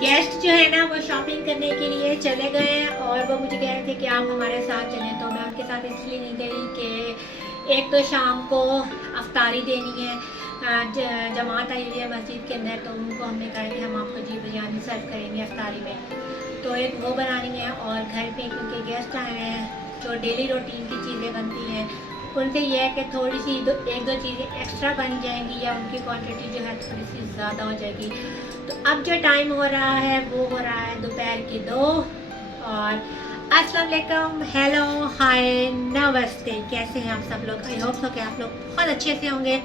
Guest जो है ना वो शॉपिंग करने के लिए चले गए हैं और वो मुझे कह रहे थे कि आप हमारे साथ चलें, तो मैं उनके साथ इसलिए नहीं गई कि एक तो शाम को अफ्तारी देनी है, जमात आई हुई है मस्जिद के अंदर, तो उनको हमने कहा कि हम आपको जी बिरयानी सर्व करेंगे अफ्तारी में, तो एक वो बनानी है। और घर पे क्योंकि गेस्ट आए हैं, जो डेली रूटीन की चीज़ें बनती हैं उनसे ये है कि थोड़ी सी एक दो चीज़ें एक्स्ट्रा बन जाएंगी या उनकी क्वांटिटी जो है थोड़ी सी ज़्यादा हो जाएगी। तो अब जो टाइम हो रहा है वो हो रहा है दोपहर के 2 और अस्सलाम वालेकुम, हेलो, हाय, नमस्ते, कैसे हैं आप सब लोग। आई होप सो कि आप लोग बहुत अच्छे से होंगे।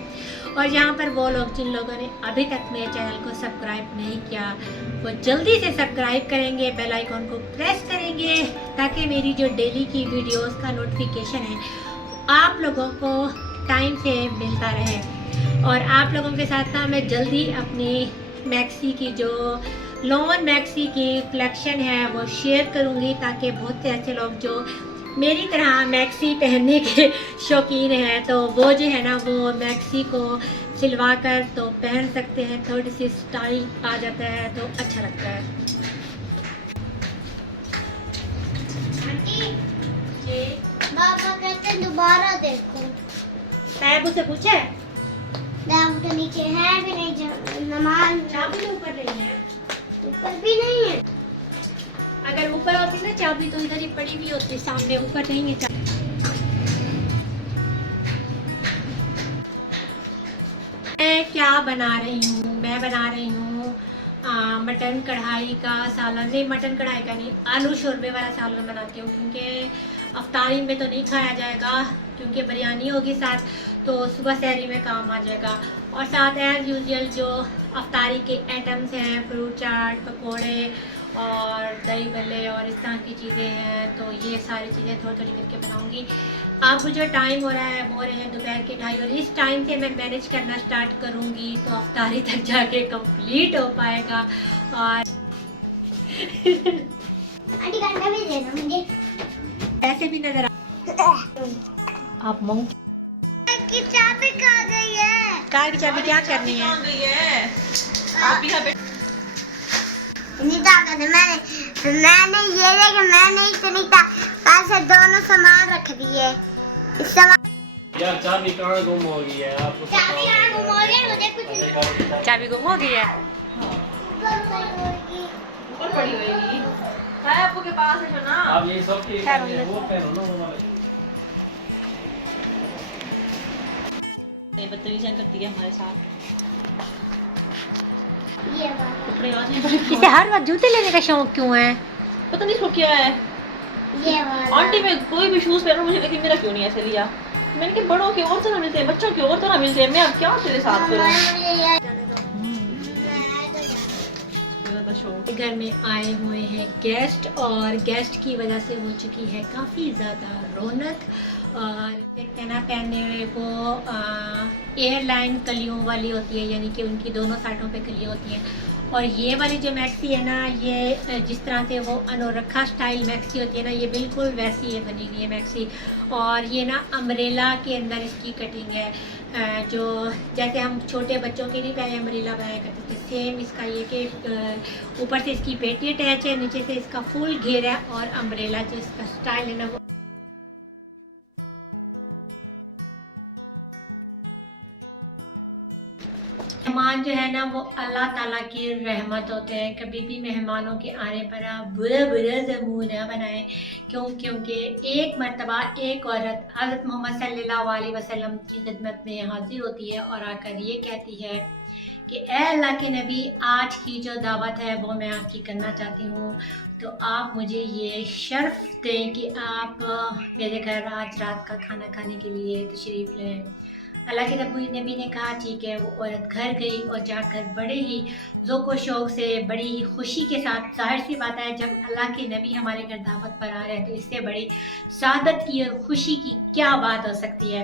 और यहाँ पर वो लोग जिन लोगों ने अभी तक मेरे चैनल को सब्सक्राइब नहीं किया वो जल्दी से सब्सक्राइब करेंगे, बेल आइकॉन को प्रेस करेंगे ताकि मेरी जो डेली की वीडियोस का नोटिफिकेशन है आप लोगों को टाइम से मिलता रहे। और आप लोगों के साथ ना मैं जल्दी अपनी मैक्सी की जो लॉन मैक्सी की कलेक्शन है वो शेयर करूँगी ताकि बहुत से ऐसे लोग जो मेरी तरह मैक्सी पहनने के शौकीन हैं तो वो जो है ना वो मैक्सी को सिलवा कर तो पहन सकते हैं, थोड़ी सी स्टाइल आ जाता है तो अच्छा लगता है। पापा कहते हैं दोबारा देखो। साहब उसे पूछे दाम के नीचे है भी नहीं, नमाज चाबी तो ऊपर नहीं है, ऊपर भी नहीं है। अगर ऊपर होती ना चाबी तो इधर ही पड़ी हुई होती, सामने ऊपर नहीं है चाबी। मैं क्या बना रही हूँ, मैं बना रही हूँ मटन कढ़ाई का सालन, नहीं मटन कढ़ाई का नहीं, आलू शोरबे वाला सालन बनाती हूँ क्योंकि अफ्तारी में तो नहीं खाया जाएगा क्योंकि बिरयानी होगी साथ, तो सुबह सहरी में काम आ जाएगा। और साथ एज यूजुअल जो अफ्तारी के आइटम्स हैं, फ्रूट चाट, पकोड़े और दही भल्ले और इस तरह की चीज़ें हैं, तो ये सारी चीज़ें थोड़ी थोड़ी करके बनाऊंगी। अब जो टाइम हो रहा है वो रहे हैं दोपहर के 2:30 और इस टाइम से मैं मैनेज करना स्टार्ट करूंगी तो अफ्तारी तक जाके कंप्लीट हो पाएगा। और आंटी घंटा भी देना मुझे, ऐसे भी नजर आप मंग की चाबी खा गई है। कार की चाबी क्या करनी है? आप यहाँ पे नहीं ताकत मैंने ये है कि मैंने इतनी पैसे दोनों सामान रख दिए। इस सामान यार चाबी कहाँ गुम हो गई है? आपको चाबी यहाँ गुम हो गई, मुझे कुछ चाबी गुम हो गई है। ऊपर पड़ी होगी है आपको के पास है ना। आप ये सब की वो पहनो ना वो वाला। ये बदतमीजी करती है हमारे साथ। ये वाला कपड़े आज नहीं बड़े इसे हर वक्त जूते लेने का शौक क्यों है? पता नहीं इसको क्या है। ये वाला आंटी मैं कोई भी शूज पहनूं मुझे लेकिन मेरा क्यों नहीं ऐसे लिया। मैंने कि बड़ों के और तरह मिलते हैं, बच्चों के और तरह मिलते हैं, मैं अब क्या तेरे साथ करूं। घर में आए हुए हैं गेस्ट और गेस्ट की वजह से हो चुकी है काफ़ी ज़्यादा रौनक। और कहना पहनने हुए वो एयरलाइन कलियों वाली होती है, यानी कि उनकी दोनों साइडों पे कलियाँ होती हैं। और ये वाली जो मैक्सी है ना, ये जिस तरह से वो अनोरखा स्टाइल मैक्सी होती है ना, ये बिल्कुल वैसी है बनी हुई है मैक्सी। और ये ना अम्ब्रेला के अंदर इसकी कटिंग है, जो जैसे हम छोटे बच्चों के लिए पहले अम्ब्रेला बनाया करते थे, सेम इसका ये कि ऊपर से इसकी पेटी अटैच है, नीचे से इसका फुल घेरा है और अम्ब्रेला जो इसका स्टाइल है ना वो मेहमान जो है ना वो अल्लाह ताला की रहमत होते हैं। कभी भी मेहमानों के आने पर आप बुरा बुरा ज़मून ना बनाएं, क्योंकि एक मर्तबा एक औरत हज़रत मोहम्मद सल्लल्लाहु अलैहि वसल्लम की खिदमत में हाजिर होती है और आकर ये कहती है कि ए अल्लाह के नबी, आज की जो दावत है वो मैं आपकी करना चाहती हूँ, तो आप मुझे ये शर्फ दें कि आप मेरे घर आज रात का खाना खाने के लिए तशरीफ़ लें। अल्लाह के नबी ने कहा ठीक है। वो औरत घर गई और जाकर बड़े ही ज़ौक़ व शौक़ से, बड़ी ही खुशी के साथ, जाहिर सी बात है जब अल्लाह के नबी हमारे घर दावत पर आ रहे हैं तो इससे बड़ी सादत की और खुशी की क्या बात हो सकती है।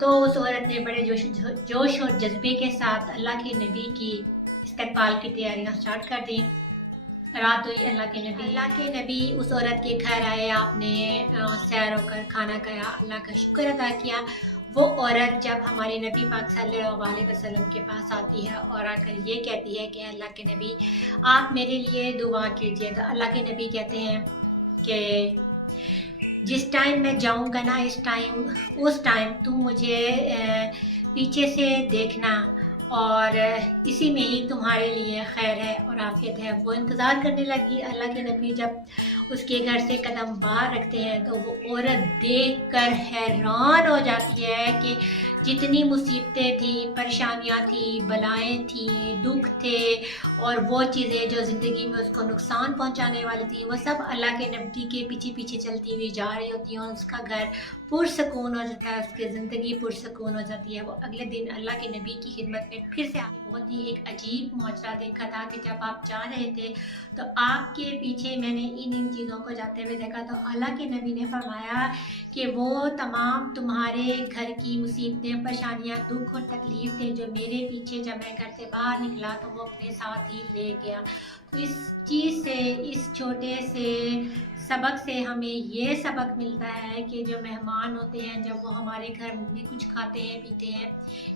तो उस औरत ने बड़े जोश और जज्बे के साथ अल्लाह के नबी की इस्तकबाल की तैयारियाँ स्टार्ट कर दी। रात हुई, अल्लाह के नबी उस औरत के घर आए, आपने सैर होकर खाना खाया, अल्लाह का शुक्र अदा किया वो औरत जब हमारे नबी पाक सल्लल्लाहु अलैहि वसल्लम के पास आती है और आकर ये कहती है कि अल्लाह के नबी आप मेरे लिए दुआ कीजिए, तो अल्लाह के नबी कहते हैं कि जिस टाइम मैं जाऊंगा ना उस टाइम तुम मुझे पीछे से देखना और इसी में ही तुम्हारे लिए खैर है और आफियत है। वो इंतज़ार करने लगी। अल्लाह के नबी जब उसके घर से कदम बाहर रखते हैं तो वो औरत देखकर हैरान हो जाती है कि जितनी मुसीबतें थी, परेशानियां थी, बलाएं थी, दुख थे और वो चीज़ें जो ज़िंदगी में उसको नुकसान पहुंचाने वाली थी, वो सब अल्लाह के नबी के पीछे पीछे चलती हुई जा रही होती हैं और उसका घर पुरसकून हो जाता है, उसकी ज़िंदगी पुरसकून हो जाती है। वो अगले दिन अल्लाह के नबी की खिदमत में फिर से बहुत ही एक अजीब मौजरा देखा था कि जब आप जा रहे थे तो आपके पीछे मैंने इन चीज़ों को जाते हुए देखा, तो अल्लाह के नबी ने फरमाया कि वो तमाम तुम्हारे घर की मुसीबतें, परेशानियां, दुख और तकलीफ थे जो मेरे पीछे जब मैं घर से बाहर निकला तो वो अपने साथ ही ले गया। तो इस चीज़ से, इस छोटे से सबक से हमें ये सबक मिलता है कि जो मेहमान होते हैं जब वो हमारे घर में कुछ खाते हैं पीते हैं,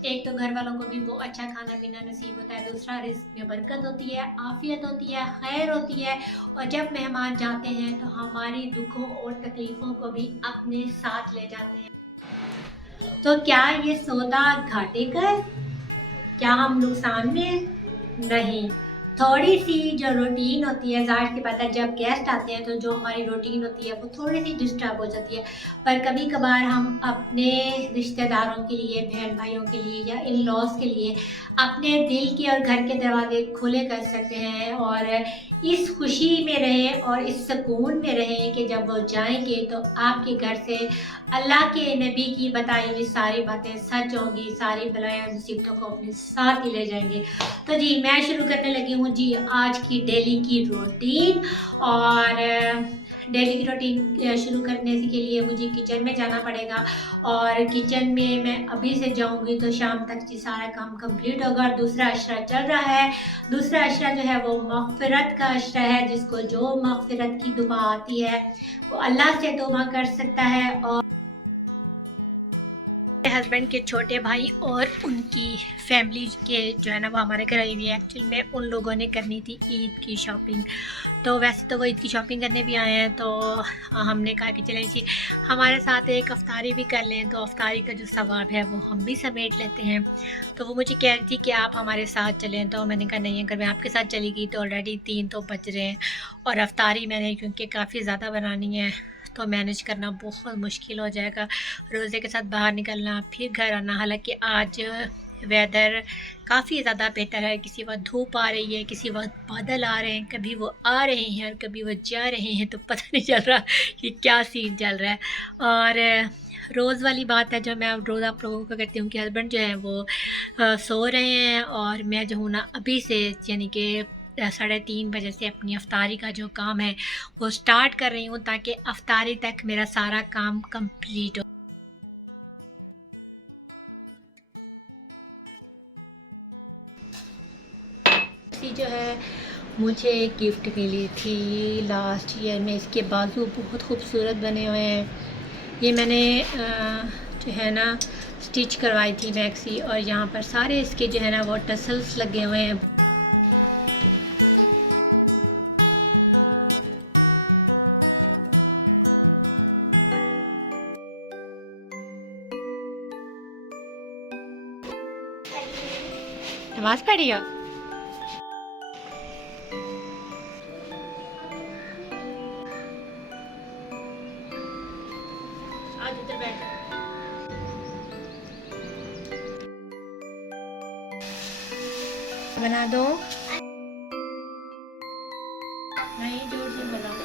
एक तो घर वालों को भी वो अच्छा खाना पीना नसीब होता है, दूसरा रिज़्क़ में बरकत होती है, आफ़ियत होती है, खैर होती है। और जब मेहमान जाते हैं तो हमारी दुखों और तकलीफ़ों को भी अपने साथ ले जाते हैं। तो क्या ये सौदा घाटे का है? क्या हम नुकसान में हैं? नहीं। थोड़ी सी जो रूटीन होती है, ज़ाहिर सी बात है जब गेस्ट आते हैं तो जो हमारी रूटीन होती है वो थोड़ी सी डिस्टर्ब हो जाती है, पर कभी कभार हम अपने रिश्तेदारों के लिए, बहन भाइयों के लिए या इन लॉज के लिए अपने दिल के और घर के दरवाजे खुले कर सकते हैं और इस खुशी में रहें और इस सुकून में रहें कि जब वो जाएंगे तो आपके घर से अल्लाह के नबी की बताई हुई सारी बातें सच होंगी, सारी बलाएं मुसीबतों को अपने साथ ही ले जाएंगे। तो जी मैं शुरू करने लगी हूँ जी आज की डेली की रूटीन। और डेली की रूटीन शुरू करने के लिए मुझे किचन में जाना पड़ेगा और किचन में मैं अभी से जाऊंगी तो शाम तक जी सारा काम कंप्लीट होगा। दूसरा अशरा चल रहा है। दूसरा अशरा जो है वो मग़फ़िरत का अशरा है, जिसको जो मग़फ़िरत की दुआ आती है वो अल्लाह से तौबा कर सकता है। और हस्बैंड के छोटे भाई और उनकी फैमिली के जो है ना वो हमारे घर आई हुई है। एक्चुअली में उन लोगों ने करनी थी ईद की शॉपिंग, तो वैसे तो वो ईद की शॉपिंग करने भी आए हैं, तो हमने कहा कि चलें जी हमारे साथ एक अफ्तारी भी कर लें, तो अफ्तारी का जो सवाब है वो हम भी समेट लेते हैं। तो वो मुझे कह रही थी कि आप हमारे साथ चलें, तो मैंने कहा नहीं, अगर मैं आपके साथ चली गई तो ऑलरेडी 3 तो बज रहे हैं और अफ्तारी मैंने क्योंकि काफ़ी ज़्यादा बनानी है तो मैनेज करना बहुत मुश्किल हो जाएगा। रोज़े के साथ बाहर निकलना फिर घर आना, हालांकि आज वेदर काफ़ी ज़्यादा बेहतर है। किसी वक्त धूप आ रही है, किसी वक्त बादल आ रहे हैं, कभी वो आ रहे हैं और कभी वो जा रहे हैं, तो पता नहीं चल रहा कि क्या सीन चल रहा है। और रोज़ वाली बात है जो मैं रोज़ आप लोगों को कहती हूँ कि हस्बैंड जो है वो सो रहे हैं और मैं जो हूँ ना अभी से यानी कि 3:30 बजे से अपनी अफ्तारी का जो काम है वो स्टार्ट कर रही हूँ ताकि अफ्तारी तक मेरा सारा काम कंप्लीट हो। जो है मुझे एक गिफ्ट मिली थी लास्ट ईयर में, इसके बाजू बहुत खूबसूरत बने हुए हैं। ये मैंने जो है ना स्टिच करवाई थी मैक्सी, और यहाँ पर सारे इसके जो है ना वो टसल्स लगे हुए हैं। नमाज पढ़ी हो? आज इधर बैठ बना दो। नहीं जोर से बनाओ।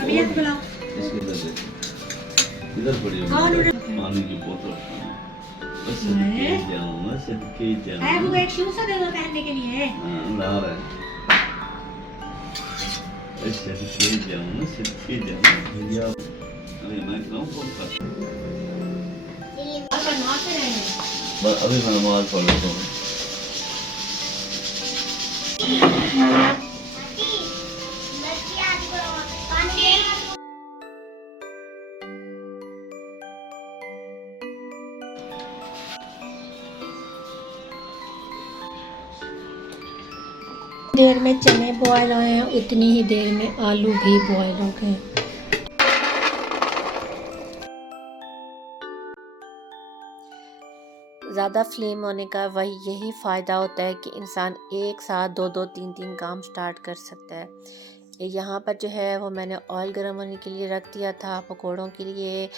अभी आप बुलाओ। इधर पड़ी है पानी की बोतल। है वो एक शूज सा दे दो पहनने के लिए। ला रहा है। ऐसे के जाऊँ सिद्धि जाऊँ भैया। अरे मैं क्यों फोन कर? और बनवा के रहे हैं। बस अभी मैं नमाज पढ़ लेता हूँ। देर में चने बॉयल हुए हैं उतनी ही देर में आलू भी बॉयल हो गए। ज़्यादा फ्लेम होने का यही फ़ायदा होता है कि इंसान एक साथ दो दो तीन तीन काम स्टार्ट कर सकता है। यहाँ पर जो है वो मैंने ऑयल गर्म होने के लिए रख दिया था पकौड़ों के लिए।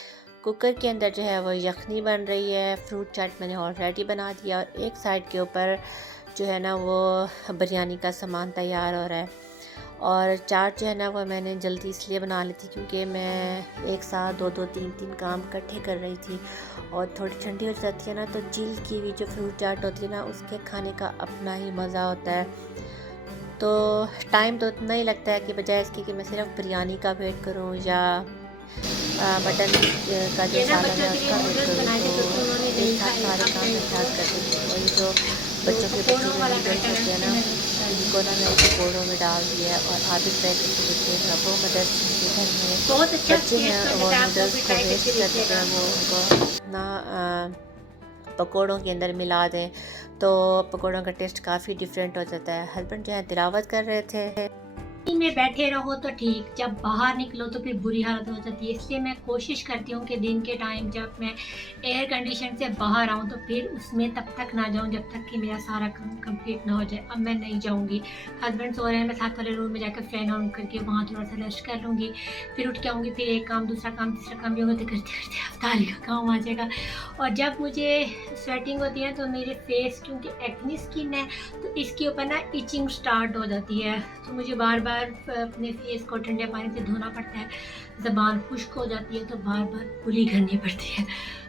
कुकर के अंदर जो है वो यखनी बन रही है। फ्रूट चाट मैंने ऑलरेडी बना दिया और एक साइड के ऊपर जो है ना वो बिरयानी का सामान तैयार हो रहा है। और चाट जो है ना वो मैंने जल्दी इसलिए बना ली थी क्योंकि मैं एक साथ दो दो तीन तीन काम इकट्ठे कर रही थी और थोड़ी ठंडी हो जाती है ना तो चिल की हुई जो फ्रूट चाट होती है ना उसके खाने का अपना ही मज़ा होता है। तो टाइम तो उतना ही लगता है कि बजाय इसके कि मैं सिर्फ बिरयानी का वेट करूं या मटन का जो सालन है उसका वेट करूं तो एक साथ सारे काम स्टार्ट कर देती हूँ। और ये जो बच्चों के बच्चे जो नूडल्स होते हैं ना इनको ना मैंने पकौड़ों में डाल दिया और आधे पैकेट के बच्चे वो मदद के घर में बच्चे हैं वो नूडल्स को वेस्ट करते हैं वो उनको ना पकौड़ों के अंदर मिला दें तो पकौड़ों का टेस्ट काफ़ी डिफरेंट हो जाता है। हस्बैंड जो है तिलावत कर रहे थे। में बैठे रहो तो ठीक, जब बाहर निकलो तो फिर बुरी हालत हो जाती है। इसलिए मैं कोशिश करती हूँ कि दिन के टाइम जब मैं एयर कंडीशन से बाहर आऊँ तो फिर उसमें तब तक ना जाऊँ जब तक कि मेरा सारा काम कंप्लीट ना हो जाए। अब मैं नहीं जाऊँगी, हस्बैंड सो रहे हैं, मैं साथ वाले रूम में जाकर फैन ऑन करके वहाँ थोड़ा सा रेस्ट कर लूँगी। फिर उठ के आऊँगी, फिर एक काम दूसरा काम तीसरा काम भी होगा तो करते करते अफ्तारी का काम आ जाएगा। और जब मुझे स्वेटिंग होती है तो मेरे फेस क्योंकि एक्नी स्किन है तो इसके ऊपर ना इचिंग स्टार्ट हो जाती है तो मुझे बार बार अपने फेस को ठंडे पानी से धोना पड़ता है। ज़बान खुश्क हो जाती है तो बार बार कुली करनी पड़ती है।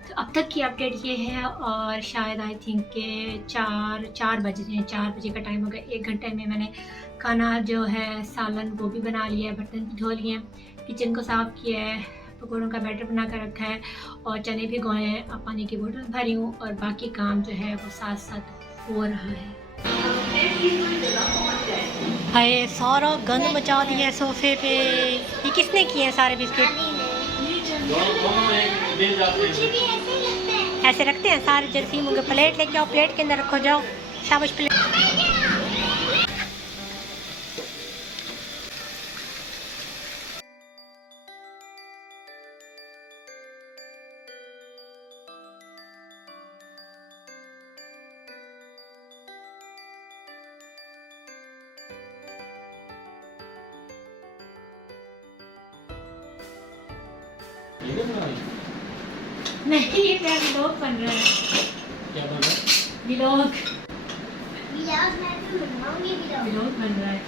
तो अब तक की अपडेट ये है और शायद आई थिंक के 4 बज रहे हैं, 4 बजे का टाइम हो गया। 1 घंटे में मैंने खाना जो है सालन वो भी बना लिया है, बर्तन भी धो लिए हैं, किचन को साफ़ किया है, पकौड़ों का बैटर बना कर रखा है और चने भी भिगोए हैं। अब पानी की बोतल भरी हूँ और बाकी काम जो है वो साथ साथ हो रहा है। हाय सारा गंद मचा दिया है सोफे पे। ये किसने किए हैं सारे बिस्किट? ऐसे रखते हैं सारे जर्सी मुझे। प्लेट लेके आओ, प्लेट के अंदर रखो, जाओ शाबाश प्लेट। नहीं ये मेरा व्लॉग बन रहा है। क्या बन रहा है? व्लॉग बन रहा है।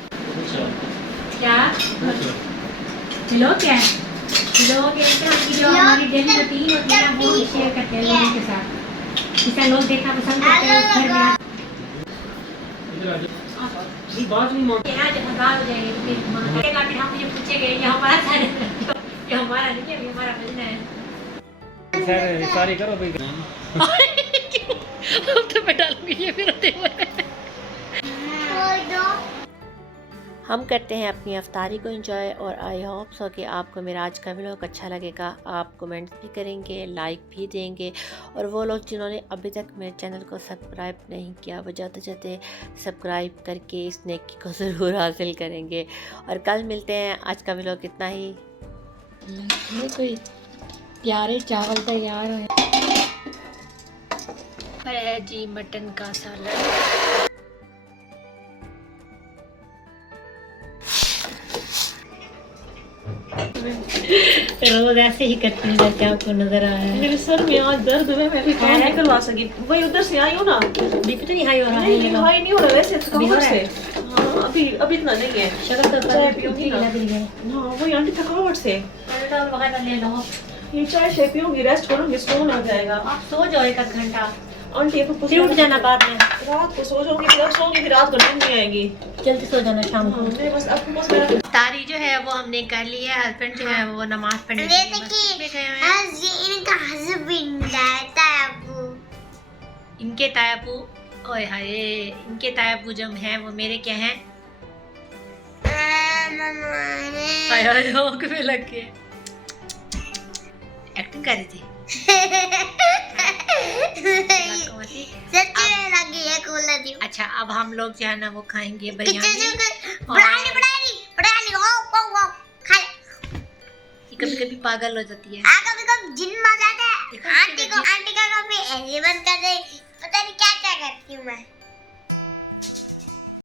क्या व्लॉग क्या है? व्लॉग जो हमारी डेली रूटीन होती है वो शेयर करते हैं लोगों के साथ। जिसे लोग देखना पसंद करते हैं घर में जब हम बाहर हो जाएंगे तो फिर हम मुझे पूछेंगे ये हमारा ये हमारा नहीं है, हमारा बिजनेस है। सारी करो भाई। अब तो मैं डालूंगी ये मेरा तेवर है। हम करते हैं अपनी अफ्तारी को एंजॉय और आई होप सो कि आपको मेरा आज का व्लॉग अच्छा लगेगा। आप कमेंट्स भी करेंगे, लाइक भी देंगे और वो लोग जिन्होंने अभी तक मेरे चैनल को सब्सक्राइब नहीं किया वो जाते जाते सब्सक्राइब करके इस नेकी को ज़रूर हासिल करेंगे। और कल मिलते हैं। आज का व्लॉग इतना ही। कोई प्यारे चावल तैयार है जी, मटन का सालन। रोज ऐसे ही करती हूँ जैसे आपको नजर आ रहा है। मेरे सर में आज दर्द है, मैं भी काम नहीं करवा सकी। वही उधर से आई हूँ ना, बीपी तो नहीं हाई हो रहा है? नहीं हाई नहीं हो रहा वैसे थकावट से। हाँ अभी इतना नहीं है। शक्ल तो चाय पीऊंगी ना। हाँ वही आंटी थकावट से। ले लो, ये चाय शाय पीऊंगी, रेस्ट करूंगी, सोना हो जाएगा। आप सो जाओ 1 घंटा, आंटी को फिर उठ जाना बाद में। रात को सो जाऊंगी, फिर सोऊंगी, फिर रात को नींद नहीं आएगी। जल्दी सो जाना शाम को। बस आपको बस मेरा इफ्तारी जो है वो हमने कर ली है। हस्बैंड जो है वो नमाज पढ़ने के लिए मस्जिद में गए हुए हैं। इनका हस्बैंड है तायाबू। इनके तायाबू, ओए हाय, इनके तायाबू जो हैं वो मेरे क्या हैं? हाय रोक में लग के एक्टिंग कर रही थी। मौसी। सच्ची में लगी है कूलर दी। अच्छा अब हम लोग जो है ना वो खाएंगे बिरयानी। बढ़ानी ओ खा ले। कभी कभी पागल हो जाती है। कभी कभी जिन मजा आता है। आंटी का कभी ऐसे बंद कर दे, पता नहीं क्या क्या करती हूँ मैं।